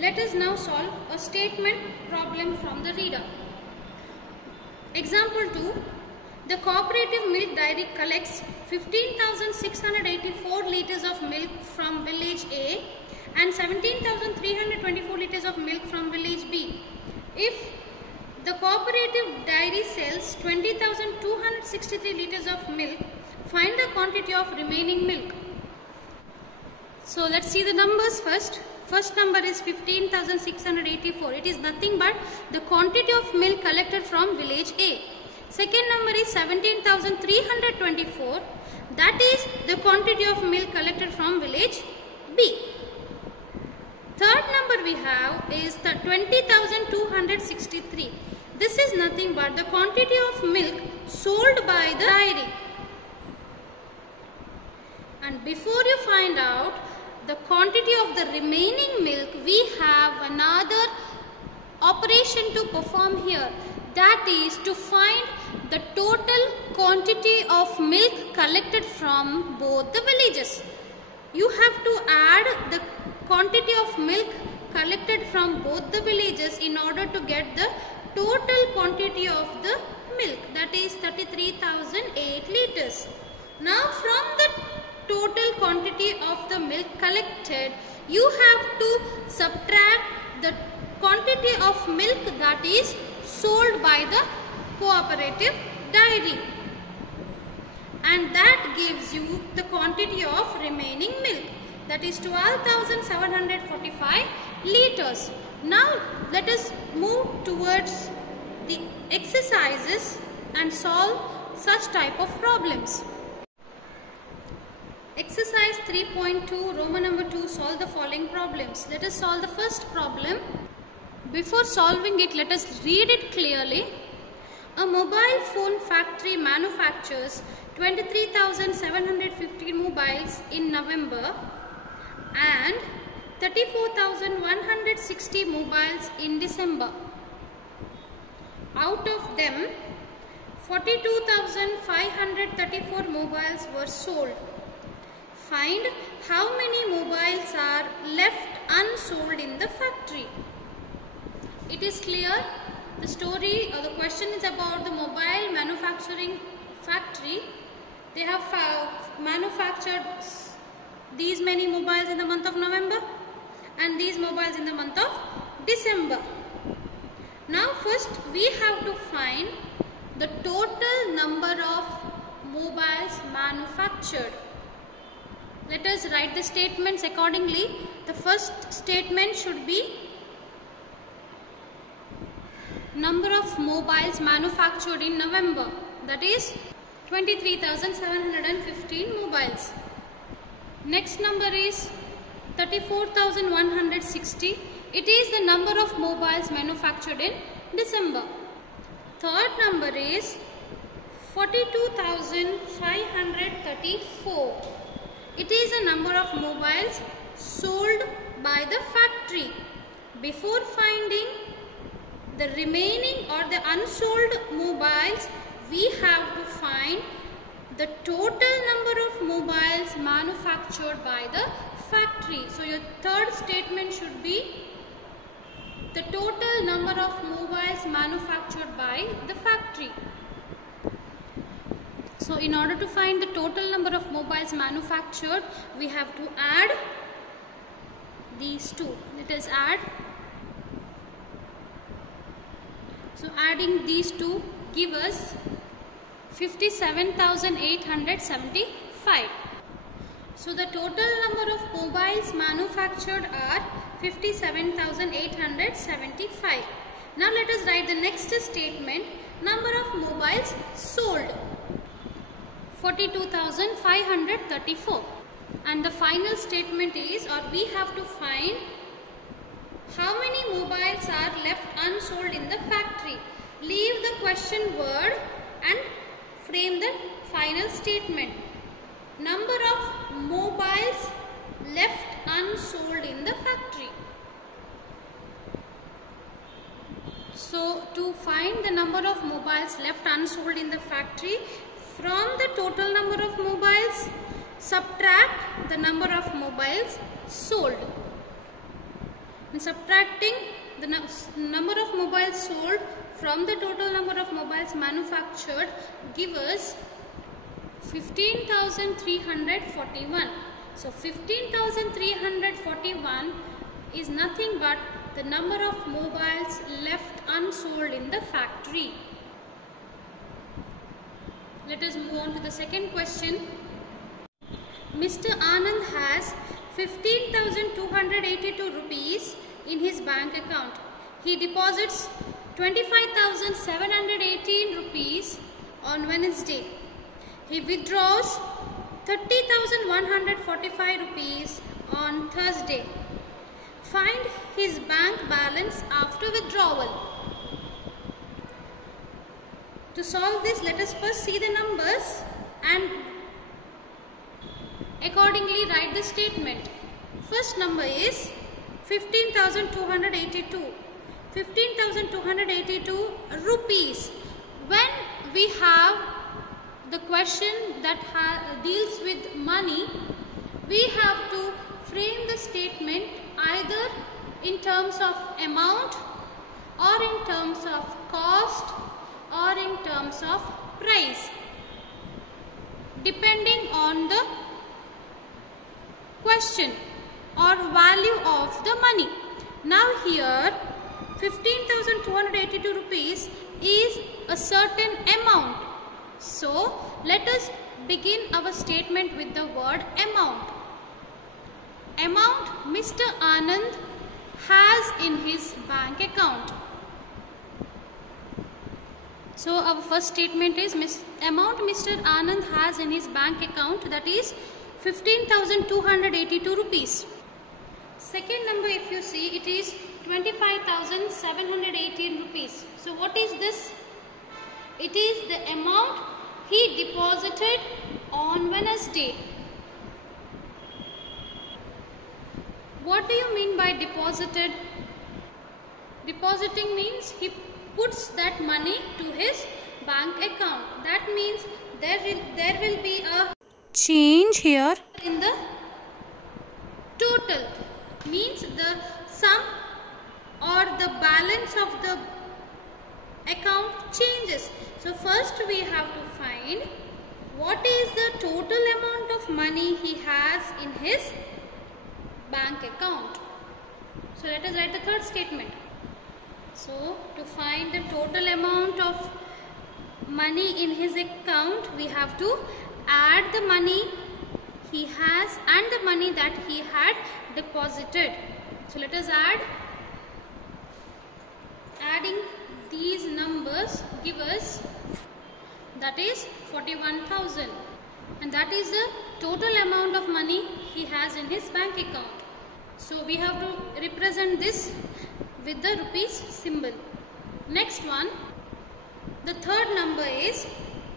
Let us now solve a statement problem from the reader. Example 2. The cooperative milk dairy collects 15,684 litres of milk from village A and 17,324 litres of milk from village B. If the cooperative dairy sells 20,263 litres of milk, find the quantity of remaining milk. So let's see the numbers first. First number is 15,684. It is nothing but the quantity of milk collected from village A. Second number is 17,324. That is the quantity of milk collected from village B. Third number we have is the 20,263. This is nothing but the quantity of milk sold by the dairy. And before you find out the quantity of the remaining milk, we have another operation to perform here. That is to find the total quantity of milk collected from both the villages. You have to add the quantity of milk collected from both the villages in order to get the total quantity of the milk, that is 33,008 litres. Now from the total quantity of the milk collected, you have to subtract the quantity of milk that is sold by the cooperative dairy, and that gives you the quantity of remaining milk, that is 12,745 litres. Now let us move towards the exercises and solve such type of problems. Exercise 3.2, Roman number 2, solve the following problems. Let us solve the first problem. Before solving it, let us read it clearly. A mobile phone factory manufactures 23,715 mobiles in November and 34,160 mobiles in December. Out of them, 42,534 mobiles were sold. Find how many mobiles are left unsold in the factory. It is clear, the story or the question is about the mobile manufacturing factory. They have manufactured these many mobiles in the month of November and these mobiles in the month of December. Now first we have to find the total number of mobiles manufactured. Let us write the statements accordingly. The first statement should be number of mobiles manufactured in November, that is 23,715 mobiles. Next number is 34,160. It is the number of mobiles manufactured in December. Third number is 42,534. It is the number of mobiles sold by the factory. Before finding the remaining or the unsold mobiles, we have to find the total number of mobiles manufactured by the factory. So your third statement should be the total number of mobiles manufactured by the factory. So in order to find the total number of mobiles manufactured, we have to add these two. Let us add. So adding these two give us 57,875. So the total number of mobiles manufactured are 57,875. Now let us write the next statement. Number of mobiles sold, 42,534. And the final statement is, or we have to find how many mobiles are left unsold in the factory. Leave the question word and frame the final statement. Number of mobiles left unsold in the factory. So to find the number of mobiles left unsold in the factory, from the total number of mobiles, subtract the number of mobiles sold. And subtracting the number of mobiles sold from the total number of mobiles manufactured give us 15,341. So 15,341 is nothing but the number of mobiles left unsold in the factory. Let us move on to the second question. Mr. Anand has 15,282 rupees in his bank account. He deposits 25,718 rupees on Wednesday. He withdraws 30,145 rupees on Thursday. Find his bank balance after withdrawal. To solve this, let us first see the numbers and accordingly write the statement. First number is 15,282. 15,282 rupees. When we have the question that deals with money, we have to frame the statement either in terms of amount or in terms of cost or in terms of price, depending on the question or value of the money. Now here 15,282 rupees is a certain amount. So let us begin our statement with the word amount. Amount Mr. Anand has in his bank account. So our first statement is amount Mr. Anand has in his bank account, that is 15,282 rupees. Second number, if you see, it is 25,718 rupees. So what is this? It is the amount he deposited on Wednesday. What do you mean by deposited? Depositing means he puts that money to his bank account. That means there will be a change here in the total. Means the sum or the balance of the account changes. So first we have to find what is the total amount of money he has in his bank account. So let us write the third statement. So to find the total amount of money in his account, we have to add the money he has and the money that he had deposited. So let us adding these numbers give us, that is 41,000, and that is the total amount of money he has in his bank account. So we have to represent this with the rupees symbol. Next one, the third number is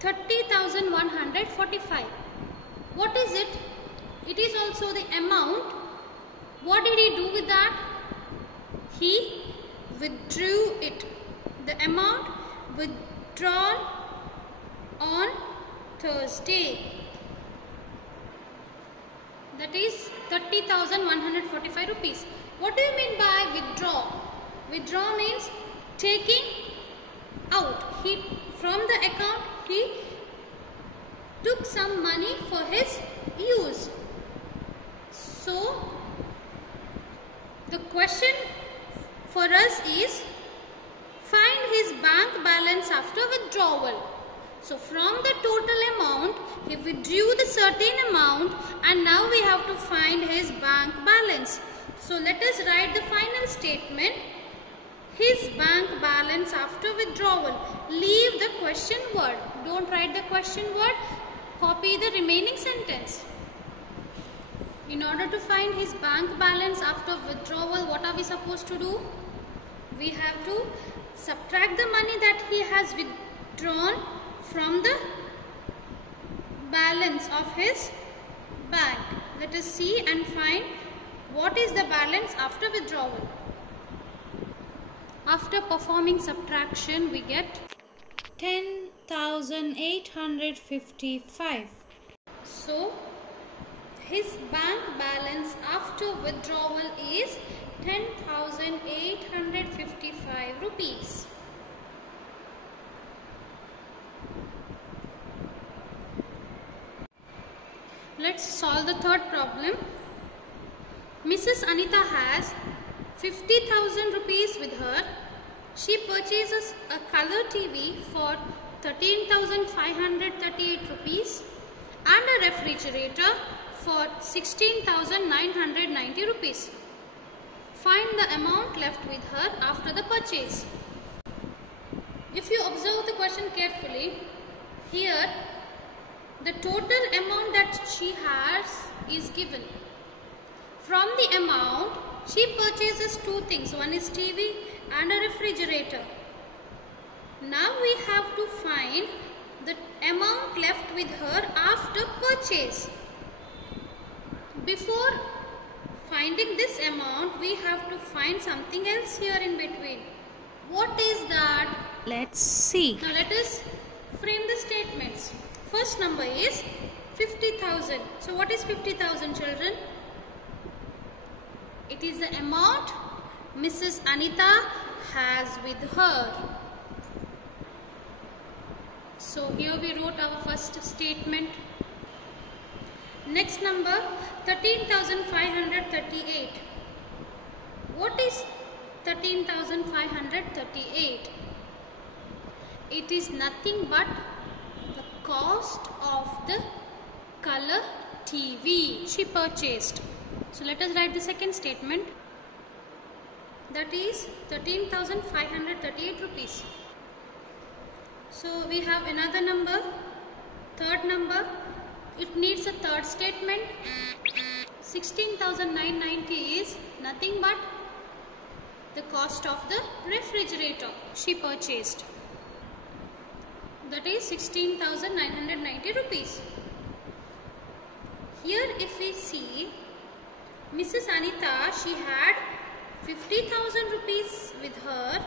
30,145. What is it? It is also the amount. What did he do with that? He withdrew it. The amount withdrawn on Thursday. That is 30,145 rupees. What do you mean by withdraw? Withdraw means taking out. From the account he took some money for his use. So the question for us is find his bank balance after withdrawal. So from the total amount he withdrew the certain amount and now we have to find his bank balance. So let us write the final statement. His bank balance after withdrawal. Leave the question word. Don't write the question word. Copy the remaining sentence. In order to find his bank balance after withdrawal, what are we supposed to do? We have to subtract the money that he has withdrawn from the balance of his bank. Let us see and find what is the balance after withdrawal. After performing subtraction, we get 10,855. So his bank balance after withdrawal is 10,855 rupees. Let's solve the third problem. Mrs. Anita has 50,000 rupees with her. She purchases a color TV for 13,538 rupees and a refrigerator for 16,990 rupees. Find the amount left with her after the purchase. If you observe the question carefully, here the total amount that she has is given. From the amount, she purchases two things. One is TV and a refrigerator. Now we have to find the amount left with her after purchase. Before finding this amount, we have to find something else here in between. What is that? Let's see. Now let us frame the statements. First number is 50,000. So what is 50,000, children? It is the amount Mrs. Anita has with her. So here we wrote our first statement. Next number, 13,538. What is 13,538? It is nothing but the cost of the color TV she purchased. So let us write the second statement. That is 13,538 rupees. So we have another number, third number. It needs a third statement. 16,990 is nothing but the cost of the refrigerator she purchased. That is 16,990 rupees. Here if we see, Mrs. Anita, she had 50,000 rupees with her.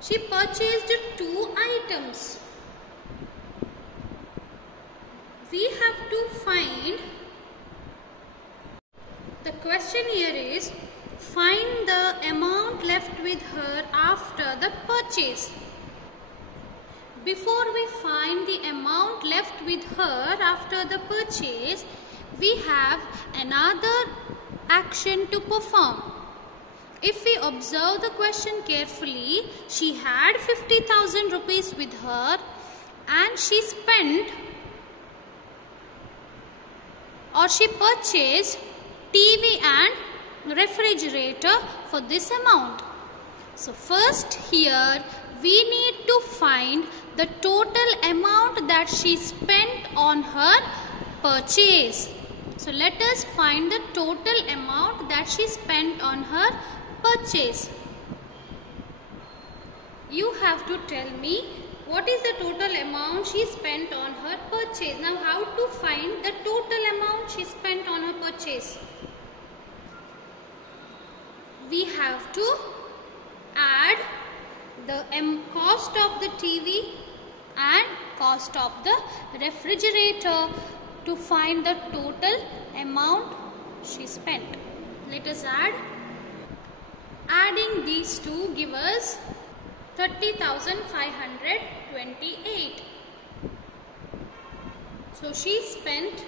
She purchased two items. We have to find, the question here is, find the amount left with her after the purchase. Before we find the amount left with her after the purchase, we have another action to perform. If we observe the question carefully, she had 50,000 rupees with her and she spent or she purchased TV and refrigerator for this amount. So first here we need to find the total amount that she spent on her purchase. So let us find the total amount that she spent on her purchase. You have to tell me what is the total amount she spent on her purchase. Now how to find the total amount she spent on her purchase? We have to add the cost of the TV and cost of the refrigerator to find the total amount she spent. Let us add. Adding these two give us 30,528. So she spent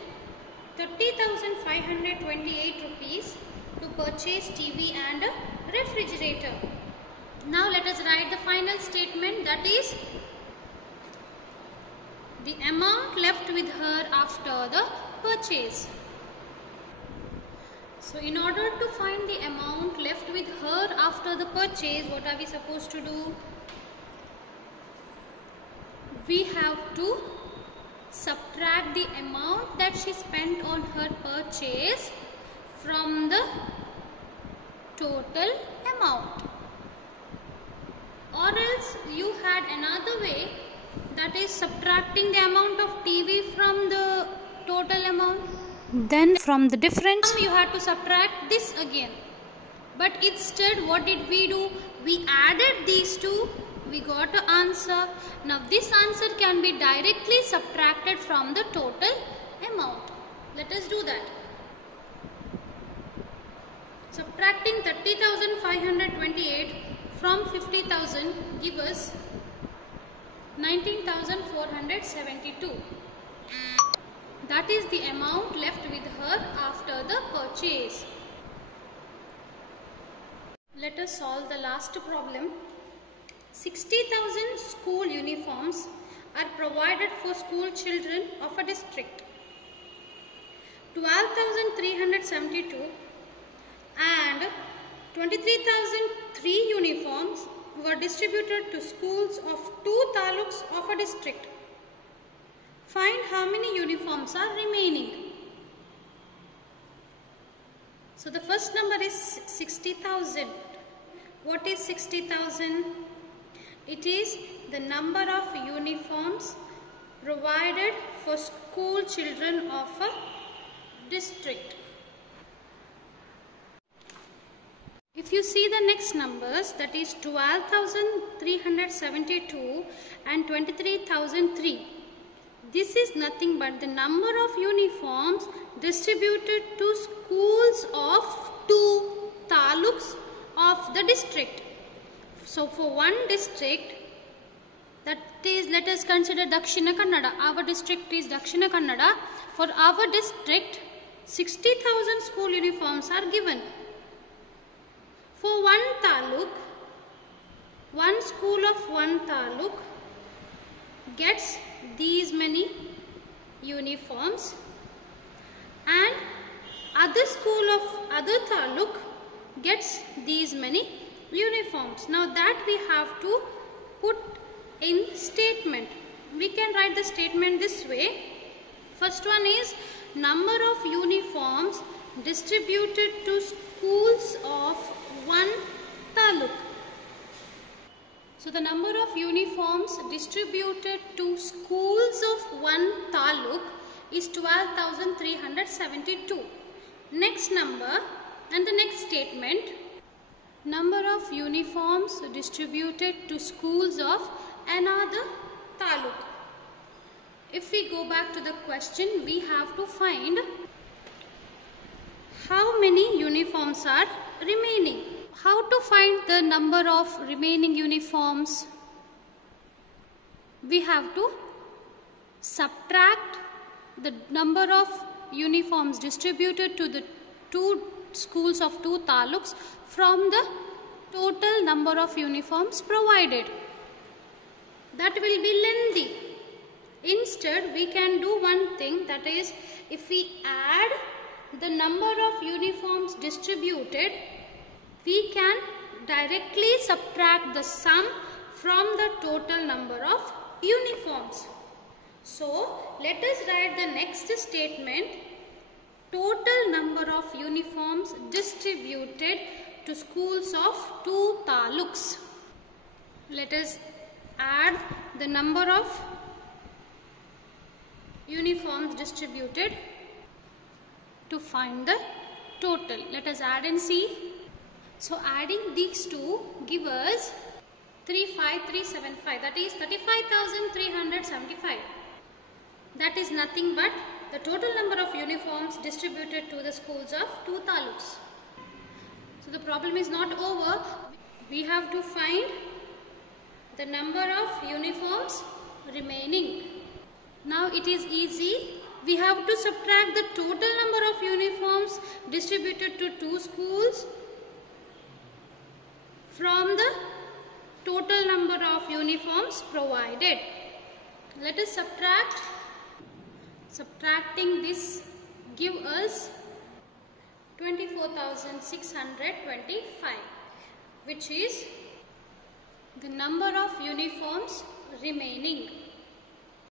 30,528 rupees to purchase TV and a refrigerator. Now let us write the final statement, that is the amount left with her after the purchase. So in order to find the amount left with her after the purchase, what are we supposed to do? We have to subtract the amount that she spent on her purchase from the total amount. Or else you had another way, that is subtracting the amount of TV from the total amount. Then from the difference, you have to subtract this again. But instead what did we do? We added these two. We got an answer. Now this answer can be directly subtracted from the total amount. Let us do that. Subtracting 30,528 from 50,000 give us 19,472. That is the amount left with her after the purchase. Let us solve the last problem. 60,000 school uniforms are provided for school children of a district. 12,372 and 23,003 uniforms were distributed to schools of 2 taluks of a district. Find how many uniforms are remaining. So the first number is 60,000. What is 60,000? It is the number of uniforms provided for school children of a district. If you see the next numbers, that is 12,372 and 23,003. This is nothing but the number of uniforms distributed to schools of 2 taluks of the district. So for one district, that is, let us consider Dakshina Kannada. Our district is Dakshina Kannada. For our district, 60,000 school uniforms are given. For one taluk, one school of one taluk gets these many uniforms, and other school of other taluk gets these many uniforms. Now that we have to put in statement. We can write the statement this way. First one is number of uniforms distributed to schools of one taluk. So the number of uniforms distributed to schools of one taluk is 12,372. Next number and the next statement, number of uniforms distributed to schools of another taluk. If we go back to the question, we have to find how many uniforms are remaining. How to find the number of remaining uniforms? We have to subtract the number of uniforms distributed to the 2 schools of 2 taluks from the total number of uniforms provided. That will be lengthy. Instead, we can do one thing, that is, if we add the number of uniforms distributed, we can directly subtract the sum from the total number of uniforms. So, let us write the next statement. Total number of uniforms distributed to schools of 2 taluks. Let us add the number of uniforms distributed to find the total. Let us add and see. So adding these two give us 35375, that is 35,375. That is nothing but the total number of uniforms distributed to the schools of 2 taluks. So the problem is not over. We have to find the number of uniforms remaining. Now it is easy. We have to subtract the total number of uniforms distributed to 2 schools from the total number of uniforms provided. Let us subtract. Subtracting this give us 24,625, which is the number of uniforms remaining.